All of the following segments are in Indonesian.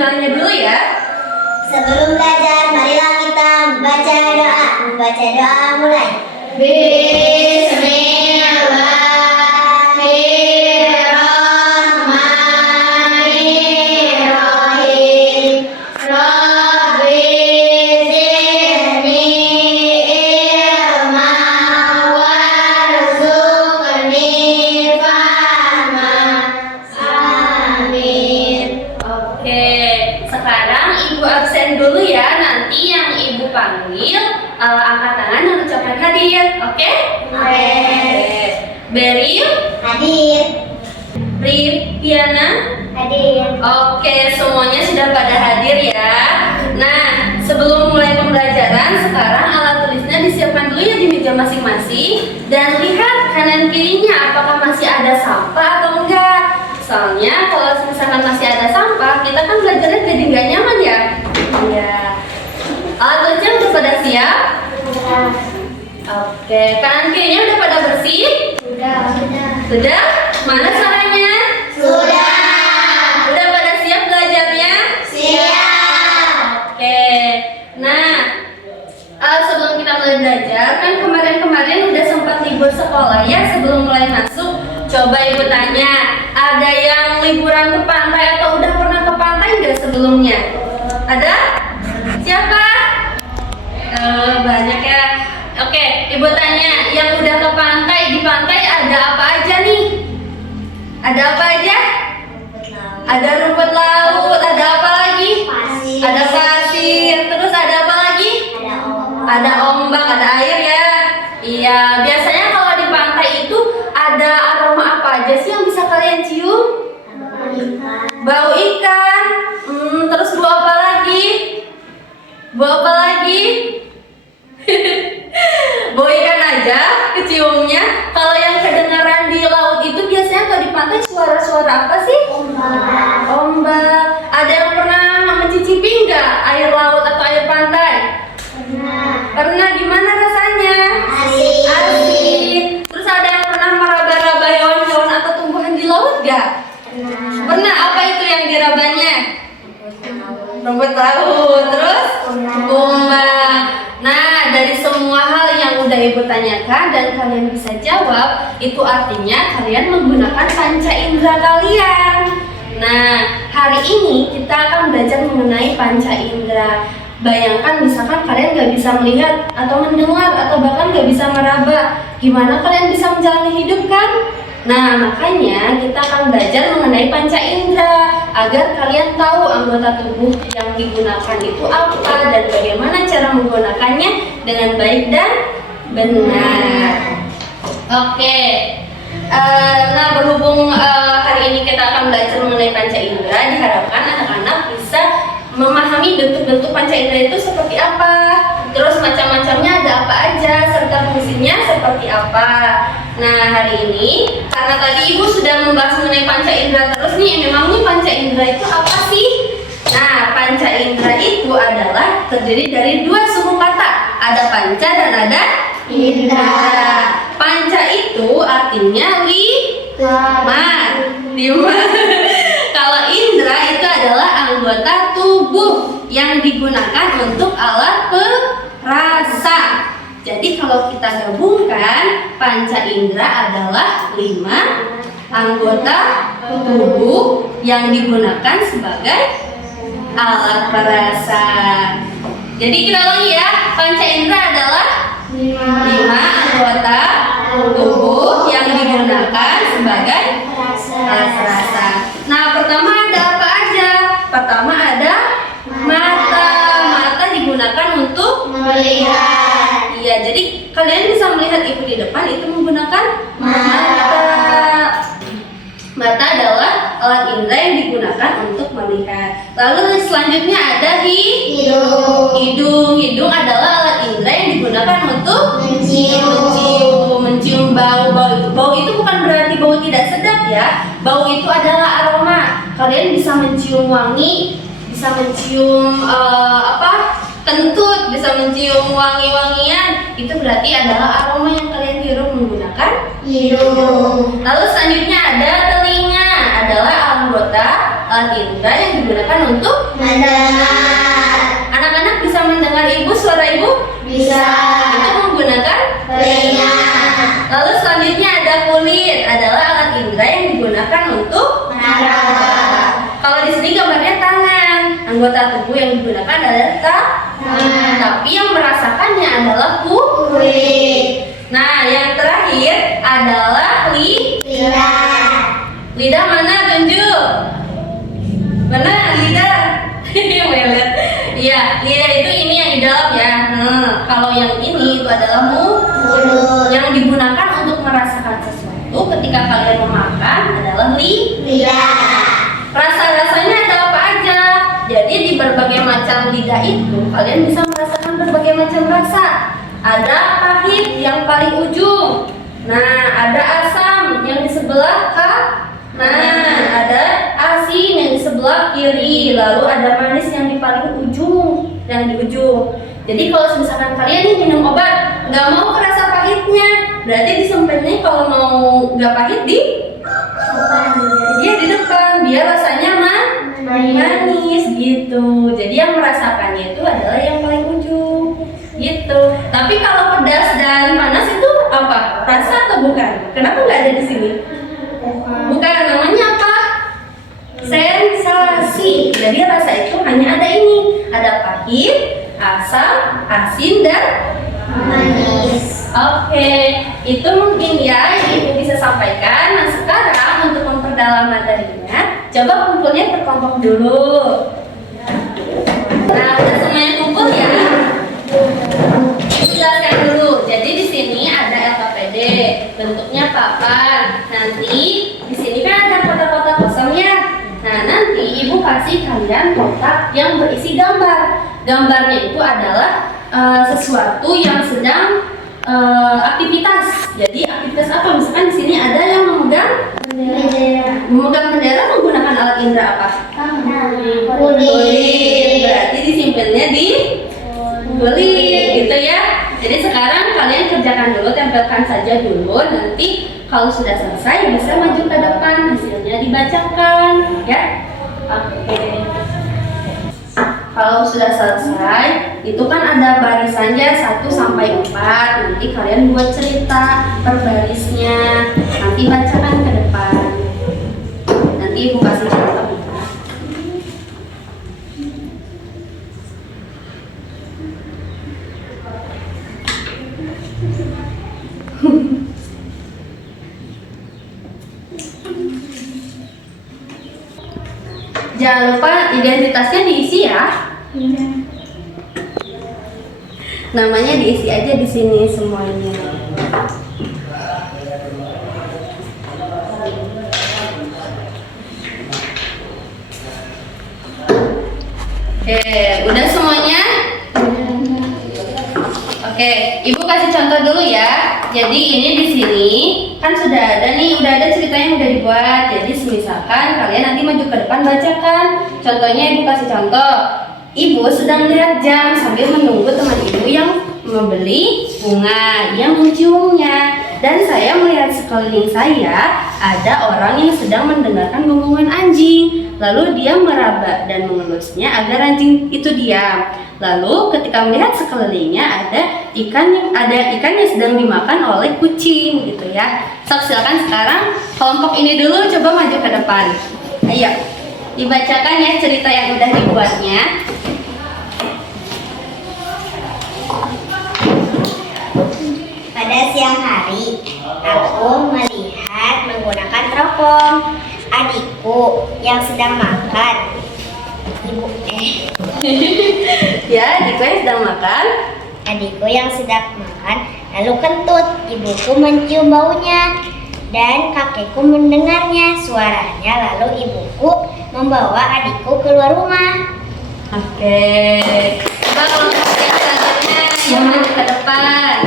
doanya dulu ya. Sebelum belajar, marilah kita membaca doa. Membaca doa mulai. Bismillahirrahmanirrahim. Rabbi zidni ilman warzuqni fahma. Amin. Oke, sekarang Ibu absen dulu ya. Nanti yang Ibu panggil angkat tangan dan ucapkan hadir. Oke? Oke. Beril, Hadir. Ripiana. Hadir. Oke, semuanya sudah pada hadir ya. Nah, sebelum mulai pembelajaran, sekarang alat tulisnya disiapkan dulu ya di meja masing-masing. Dan lihat kanan kirinya apakah masih ada sampah atau enggak. Soalnya kalau misalkan masih ada sampah, kita kan belajarnya jadi nggak nyaman ya. Iya. Alat tulisnya udah pada siap? Oke, kanan kirinya udah pada bersih? Sudah. Sudah? Mana caranya? Sudah. Udah pada siap belajarnya? Siap. Oke. Nah, sebelum kita mulai belajar, kan kemarin udah sempat libur sekolah ya. Sebelum mulai masuk, coba Ibu tanya, ada yang liburan ke pantai atau udah pernah ke pantai nggak sebelumnya? Ada? Siapa? Banyak ya. Oke, Ibu tanya, yang udah ke pantai, di pantai ada apa aja nih? Ada apa aja? Ada rumput laut, ada apa lagi? Pasir. Ada pasir, terus ada apa lagi? Ada ombak, ada air ya. Iya, biasanya kalau di pantai itu ada aroma apa aja sih yang bisa kalian cium? Bau ikan. Terus bau apa lagi? Bau apa lagi? Bau ikan aja keciumnya. Kalau yang kedengaran di laut itu biasanya kalau di pantai suara-suara apa sih? Ombak. Ada yang pernah mencicipi nggak air laut atau air pantai? Pernah. Gimana rasanya? Asin. Terus ada yang pernah meraba-raba hewan-hewan atau tumbuhan di laut nggak? Pernah. Apa itu yang dirabanya? Rumput laut. Terus kumbang. Nah, dari semua hal yang udah Ibu tanyakan dan kalian bisa jawab, itu artinya kalian menggunakan panca indera kalian. Nah, hari ini kita akan belajar mengenai panca indera. Bayangkan misalkan kalian nggak bisa melihat atau mendengar atau bahkan nggak bisa meraba, gimana kalian bisa menjalani hidup kan? Nah, makanya kita akan belajar mengenai panca indera agar kalian tahu anggota tubuh yang digunakan itu apa dan bagaimana cara menggunakannya dengan baik dan benar. Oke. Nah, berhubung hari ini kita akan belajar mengenai panca indera, diharapkan anak-anak bisa memahami bentuk-bentuk panca indera itu seperti apa, terus macam-macamnya ada apa aja, serta fungsinya seperti apa. Nah, hari ini karena tadi Ibu sudah membahas mengenai panca indera terus nih, memangnya panca indera itu apa sih? Nah, panca indera itu adalah terdiri dari dua suku kata, ada panca dan ada indera. Panca itu artinya lima. Kalau indera itu adalah anggota tubuh yang digunakan untuk alat perasa. Jadi kalau kita gabungkan, panca indera adalah 5 anggota tubuh yang digunakan sebagai alat perasa. Jadi kita ulangi ya, panca indera adalah 5 anggota tubuh yang digunakan sebagai alat perasa. Nah, pertama ada apa aja? Pertama ada mata. Mata digunakan untuk melihat. Iya, jadi kalian bisa melihat Ibu di depan itu menggunakan mata. Mata adalah alat indera yang digunakan untuk melihat. Lalu selanjutnya ada hidung. Hidung adalah alat indera yang digunakan untuk mencium bau. Bau itu bukan berarti bau tidak sedap ya. Bau itu adalah aroma. Kalian bisa mencium wangi, bisa mencium kentut, bisa mencium wangi-wangian. Itu berarti adalah aroma yang kalian hirup menggunakan hidung. Lalu selanjutnya ada telinga, adalah anggota alat indera yang digunakan untuk mendengar. Anak-anak bisa mendengar ibu, suara ibu? Bisa. Itu menggunakan Telinga. Lalu selanjutnya ada kulit, adalah alat indera yang digunakan untuk Meraba. Kalau di sini gambarnya tangan. Anggota tubuh yang digunakan adalah Tangan. tapi yang merasakannya adalah Kulit. Nah, yang terakhir adalah Lidah. lidah mana? Tunjuk. Mana lidah? Melet. Iya, lidah itu ini yang di dalam ya. Kalau yang ini itu adalah Mulut. yang digunakan untuk merasakan sesuatu ketika kalian memakan adalah Lidah. Rasa-rasanya ada apa aja. Jadi di berbagai macam lidah itu kalian bisa merasakan berbagai macam rasa. Ada pahit yang paling ujung. Nah, ada asam yang di sebelah kanan. Ada asin yang di sebelah kiri. Lalu ada manis yang di paling ujung, yang di ujung. Jadi kalau misalkan kalian nih minum obat, nggak mau kerasa pahitnya, berarti disempitnya kalau mau nggak pahit dia di depan, biar rasanya manis gitu. Jadi yang merasakannya itu adalah yang paling ujung gitu. Tapi kalau pedas dan panas itu apa? Rasa atau bukan? Kenapa nggak ada di sini? Bukan, namanya apa? Sensasi. Jadi rasa itu hanya ada ini. Ada pahit, asam, asin, dan Manis. Oke, itu mungkin ya yang Ibu bisa sampaikan. Nah sekarang untuk memperdalam materinya, coba kumpulnya berkelompok dulu. Nah udah semuanya kumpul ya. Ibu jelaskan dulu. Jadi di sini ada LKPD, bentuknya papan. Nanti di sini kan ada kotak-kotak kosong ya. Nah nanti Ibu kasih kalian kotak yang berisi gambar. Gambarnya itu adalah sesuatu yang sedang aktivitas. Jadi aktivitas apa? Misalkan di sini ada yang memegang bendera menggunakan alat indera apa? Kulit. Berarti disimpannya di kulit, gitu ya. Jadi sekarang kalian kerjakan dulu, tempelkan saja dulu. Nanti kalau sudah selesai bisa maju ke depan, hasilnya dibacakan, ya. Oke. Kalau sudah selesai, itu kan ada barisannya 1 sampai 4. Nanti kalian buat cerita per barisnya. Nanti bacakan ke depan. Nanti Ibu kasih contoh. Jangan lupa identitasnya diisi ya. Namanya diisi aja di sini semuanya. Oke, udah semuanya? Oke, Ibu kasih contoh dulu ya. Jadi ini di sini kan sudah ada nih, udah ada ceritanya yang udah dibuat. Jadi misalkan kalian nanti maju ke depan bacakan. Contohnya Ibu kasih contoh. Ibu sedang melihat jam sambil menunggu teman Ibu yang membeli bunga, yang menciumnya. Dan saya melihat sekeliling saya ada orang yang sedang mendengarkan gongongan anjing. Lalu dia meraba dan mengelusnya agar anjing itu diam. Lalu ketika melihat sekelilingnya ada ikan yang sedang dimakan oleh kucing gitu ya. Silakan sekarang kelompok ini dulu coba maju ke depan. Ayo dibacakan ya cerita yang udah dibuatnya. Pada siang hari, aku melihat menggunakan teropong adikku yang sedang makan. Ya, adikku yang sedang makan. Adikku yang sedang makan lalu kentut. Ibuku mencium baunya dan kakekku mendengarnya suaranya. Lalu ibuku membawa adikku keluar rumah. Oke. Coba kelompok yang selanjutnya yang maju ke depan.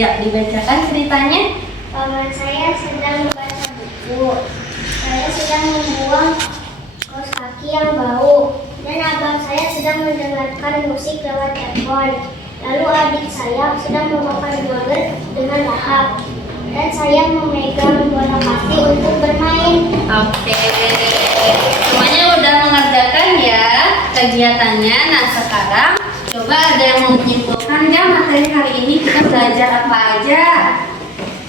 Ya, dibacakan ceritanya. Paman saya sedang membaca buku. Saya sedang membuang kaos kaki yang bau dan abang saya sedang mendengarkan musik lewat handphone. Lalu adik saya sedang memakan burger dengan lahap. Dan saya memegang bola kaki untuk bermain. Oke, semuanya udah mengerjakan ya kegiatannya. Nah sekarang coba ada yang mau menyimpulkan ya materi hari ini kita belajar apa aja.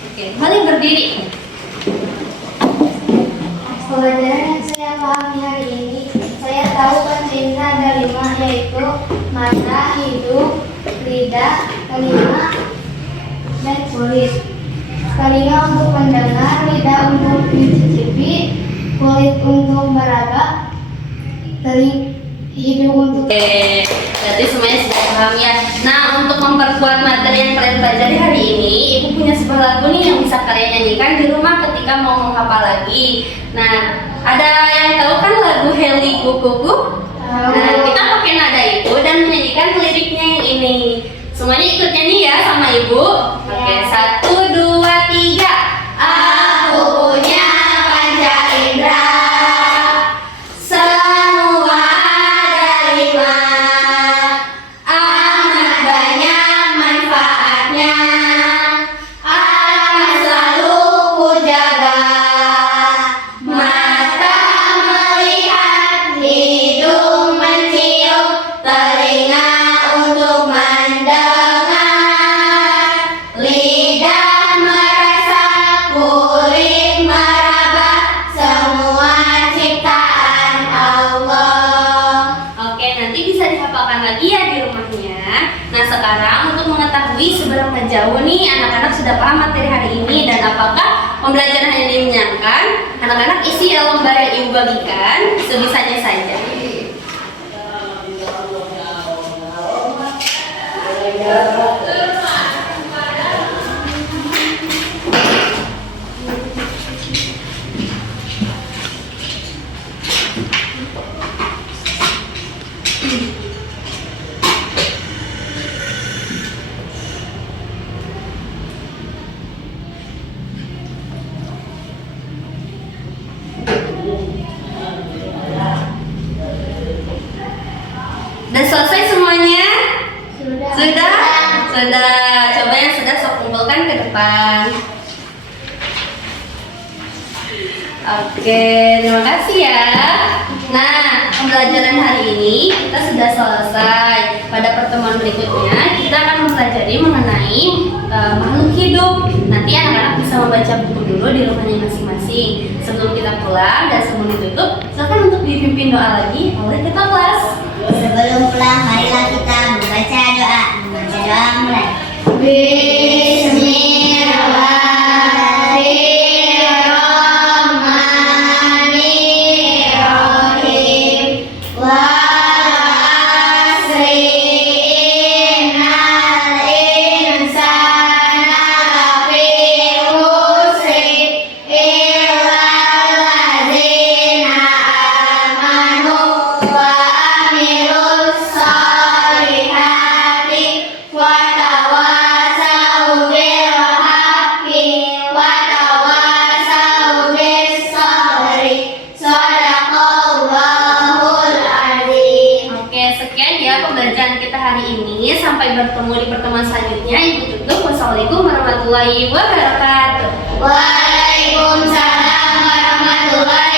Oke, mari berdiri. Pelajaran yang saya pahami hari ini, saya tahu pentingnya ada 5, yaitu mata, hidung, lidah, telinga, dan kulit. Telinga untuk mendengar, lidah untuk mencicipi, kulit untuk meraba, hidung untuk... Oke, berarti semuanya sudah paham ya. Nah, untuk memperkuat materi yang kalian pelajari hari ini, Ibu punya sebuah lagu nih yang bisa kalian nyanyikan di rumah ketika mau menghafal lagi. Nah, ada yang tahu kan lagu Heli Kukuku? Nah, kita pakai nada itu dan menyanyikan liriknya yang ini. Semuanya ikut nyanyi ya sama Ibu. Oke, 1, 2, 3. Aku punya panca indera. Semua ada 5. Amat banyak manfaatnya. Akan selalu ku jaga. Mata melihat, hidung mencium, telinga untuk mendengar, lidah merasa, kulit meraba, semua ciptaan Allah. Oke, nanti bisa dihafalkan lagi ya di rumahnya. Nah sekarang untuk mengetahui seberapa jauh nih anak-anak sudah paham materi hari ini dan apakah pembelajaran hari ini menyenangkan, anak-anak isi lembar yang Ibu bagikan sebisanya saja. Udah selesai semuanya? Sudah? Sudah. Coba yang sudah sok kumpulkan ke depan. Oke, terima kasih ya. Nah, pembelajaran hari ini kita sudah selesai. Pada pertemuan berikutnya kita akan mempelajari mengenai makhluk hidup. Nanti anak-anak bisa membaca buku dulu di rumahnya masing-masing. Sebelum kita pulang dan sebelum ditutup, silakan untuk dipimpin doa lagi oleh ketua kelas. Sebelum pulang, marilah kita membaca doa. Membaca doa mulai. Bismillahirrahmanirrahim. Wal 'asri innal insana lafi khusri illa allazina amanu wa amilus solihati wa tawasau bil haqqi wa tawasau bis sabri. Shadaqallahul azim. Oke, sekian ya pembelajaran kita hari ini. Sampai bertemu di pertemuan selanjutnya. Ibu tutup. Wassalamualaikum warahmatullahi wabarakatuh. Waalaikumsalam warahmatullahi